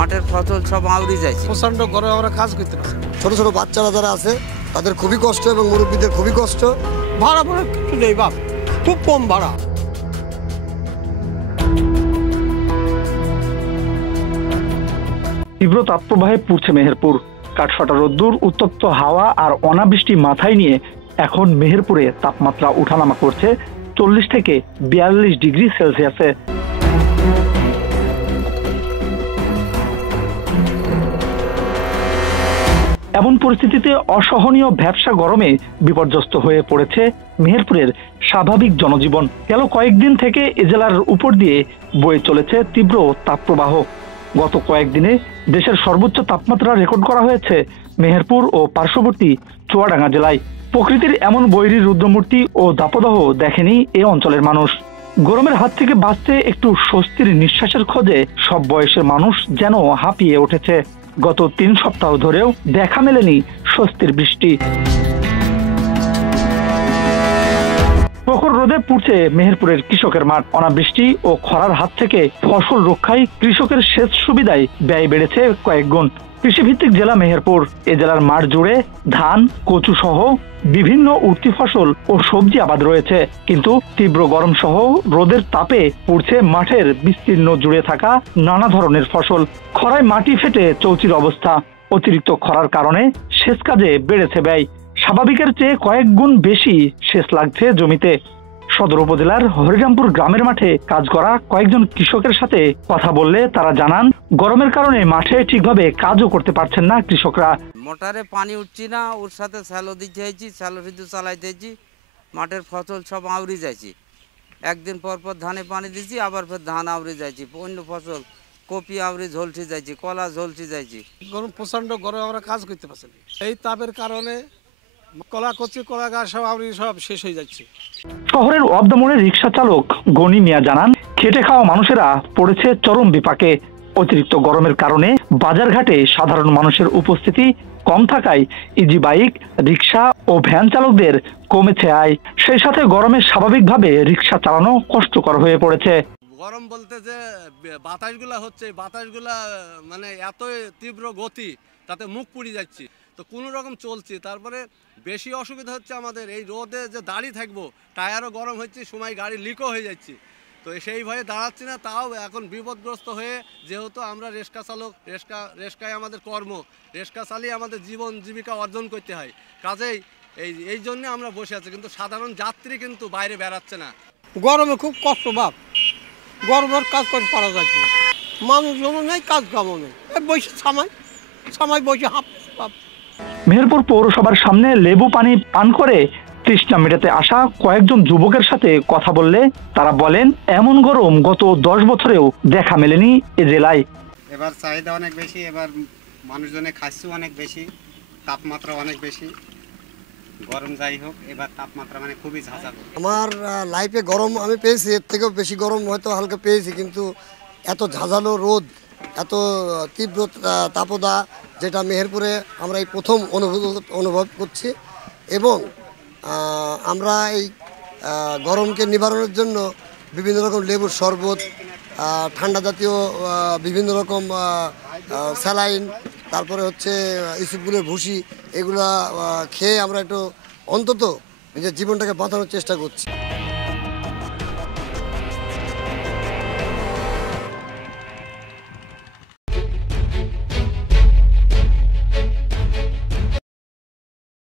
মাঠের ফসল সব আউড়ে যাচ্ছে। প্রচন্ড গরমে আমরা কাজ করতে পারছি। ছোট ছোট বাচ্চারা যারা আছে তাদের খুবই কষ্ট এবং মুরব্বীদের খুবই কষ্ট। ভাড়া ভাড়া কিছু নেই বাপ, খুব কম ভাড়া। তীব্র তাপপ্রবাহে পুড়ছে মেহেরপুর। কাঠফাটা রোদ্দুর, উত্তপ্ত হাওয়া আর অনাবৃষ্টি মাথায় নিয়ে এখন মেহেরপুরে তাপমাত্রা উঠানামা করছে 40 থেকে 42 ডিগ্রি সেলসিয়াসে। এমন পরিস্থিতিতে অসহনীয় ভ্যাপসা গরমে বিপর্যস্ত হয়ে পড়েছে মেহেরপুরের স্বাভাবিক জনজীবন। গেল কয়েকদিন থেকে এ জেলার উপর দিয়ে বয়ে চলেছে তীব্র তাপপ্রবাহ। গত কয়েকদিনে দেশের সর্বোচ্চ তাপমাত্রা রেকর্ড করা হয়েছে মেহেরপুর ও পার্শ্ববর্তী চুয়াডাঙ্গা জেলায়। প্রকৃতির এমন বৈরী রুদ্রমূর্তি ও দাপদাহ দেখেনি এ অঞ্চলের মানুষ। গরমের হাত থেকে বাঁচতে একটু স্বস্তির নিঃশ্বাসের খোঁজে সব বয়সের মানুষ যেন হাঁপিয়ে উঠেছে। গত 3 সপ্তাহ ধরেও দেখা মেলেনি স্বস্তির বৃষ্টি। প্রখর রোদে পুড়ছে মেহেরপুরের কৃষকের মাঠ। অনাবৃষ্টি ও খরার হাত থেকে ফসল রক্ষায় কৃষকের সেচ সুবিধায় ব্যয় বেড়েছে কয়েক গুণ। কৃষিভিত্তিক জেলা মেহেরপুর। এ জেলার মাঠ জুড়ে ধান, কচু সহ বিভিন্ন উঠতি ফসল ও সবজি আবাদ রয়েছে, কিন্তু তীব্র গরম সহ রোদের তাপে পুড়ছে মাঠের বিস্তীর্ণ জুড়ে থাকা নানা ধরনের ফসল। খরায় মাটি ফেটে চৌচির অবস্থা। অতিরিক্ত খরার কারণে সেচ কাজে বেড়েছে ব্যয়। স্বাভাবিকের চেয়ে কয়েক গুণ বেশি সেচ লাগছে জমিতে। সদর উপজেলার হরিরামপুর গ্রামের মাঠে কাজ করা কয়েকজন কৃষকের সাথে কথা বললে তারা জানান, গরমের কারণে মাঠে ঠিকভাবে কাজও করতে পারছেন না কৃষকরা। মোটরে পানি উঠছি না, ওর সাথে স্যালো দিতে হয়েছি, স্যালো শুধু চালাইতেছি, মাঠের ফসল সব আউড়ে যাচ্ছি। একদিন পর পর ধানে পানি দিচ্ছি, আবার ফের ধান আউড়ে যাচ্ছি, অন্য ফসল কপি আউড়ে ঝলসে যাচ্ছি, কলা ঝলসে যাচ্ছি। গরম, প্রচন্ড গরমে আমরা কাজ করতে পারছি না। এই তাপের কারণে কলা কচি, কলা গাছ সব আউড়ে সব শেষ হয়ে যাচ্ছে। শহরের অবদমনের রিক্সা চালক গনি মিয়া জানান, খেটে খাওয়া মানুষেরা পড়েছে চরম বিপাকে। অতিরিক্ত গরমের কারণে বাজারঘাটে সাধারণ মানুষের উপস্থিতি কম থাকায় ইজি বাইক, রিক্সা ও ভ্যান চালকদের কমেছে আয়। সেই সাথে গরমে স্বাভাবিকভাবে রিক্সা চালানো কষ্টকর হয়ে পড়েছে। গরম বলতে যে বাতাসগুলা হচ্ছে, বাতাসগুলা মানে এত তীব্র গতি, তাতে মুখ পুড়ে যাচ্ছে। তো কোনো রকম চলছে। তারপরে বেশি অসুবিধা হচ্ছে আমাদের এই রোদে যে দাঁড়িয়ে থাকবো, টায়ারও গরম হচ্ছে, সময় গাড়ি লিকও হয়ে যাচ্ছে। তো সেই ভয়ে দাঁড়াচ্ছি না। তাও এখন বিপদগ্রস্ত হয়ে, যেহেতু আমরা রিক্সা চালক, রিক্সায় আমাদের কর্ম, রিক্সা চালিয়ে আমাদের জীবন জীবিকা অর্জন করতে হয়। কাজেই এই জন্য আমরা বসে আছি, কিন্তু সাধারণ যাত্রী কিন্তু বাইরে বেড়াচ্ছে না। গরমে খুব কষ্ট বাপ, গরমের কাজ করে পারা যাচ্ছে না। মানুষজনও নেই, কাজ কামও নেই, বসে সামাই বসে হাঁপ বাপ। মেহেরপুর পৌরসভার সামনে লেবু পানি পান করে তৃষ্ণা মেটাতে আসা কয়েকজন যুবকের সাথে কথা বললে তারা বলেন, এমন গরম গত 10 বছরেও দেখা মেলেনি এ জেলায়। এবার চাহিদা অনেক বেশি, এবার মানুষজনের খাচ্ছে অনেক বেশি, তাপমাত্রা অনেক বেশি। গরম যাই হোক, এবার তাপমাত্রা মানে খুবই ঝাঁঝালো। আমার লাইফে গরম আমি পেয়েছি, এর থেকেও বেশি গরম হয়তো হালকা পেয়েছি, কিন্তু এত ঝাঁঝালো রোদ, এত তীব্র তাপদা, যেটা মেহেরপুরে আমরা এই প্রথম অনুভব করছি। এবং আমরা এই গরমকে নিবারণের জন্য বিভিন্ন রকম লেবুর শরবত, ঠান্ডা জাতীয় বিভিন্ন রকম স্যালাইন, তারপরে হচ্ছে ইসবগুলের ভুসি, এগুলা খেয়ে আমরা একটু অন্তত নিজের জীবনটাকে বাঁচানোর চেষ্টা করছি।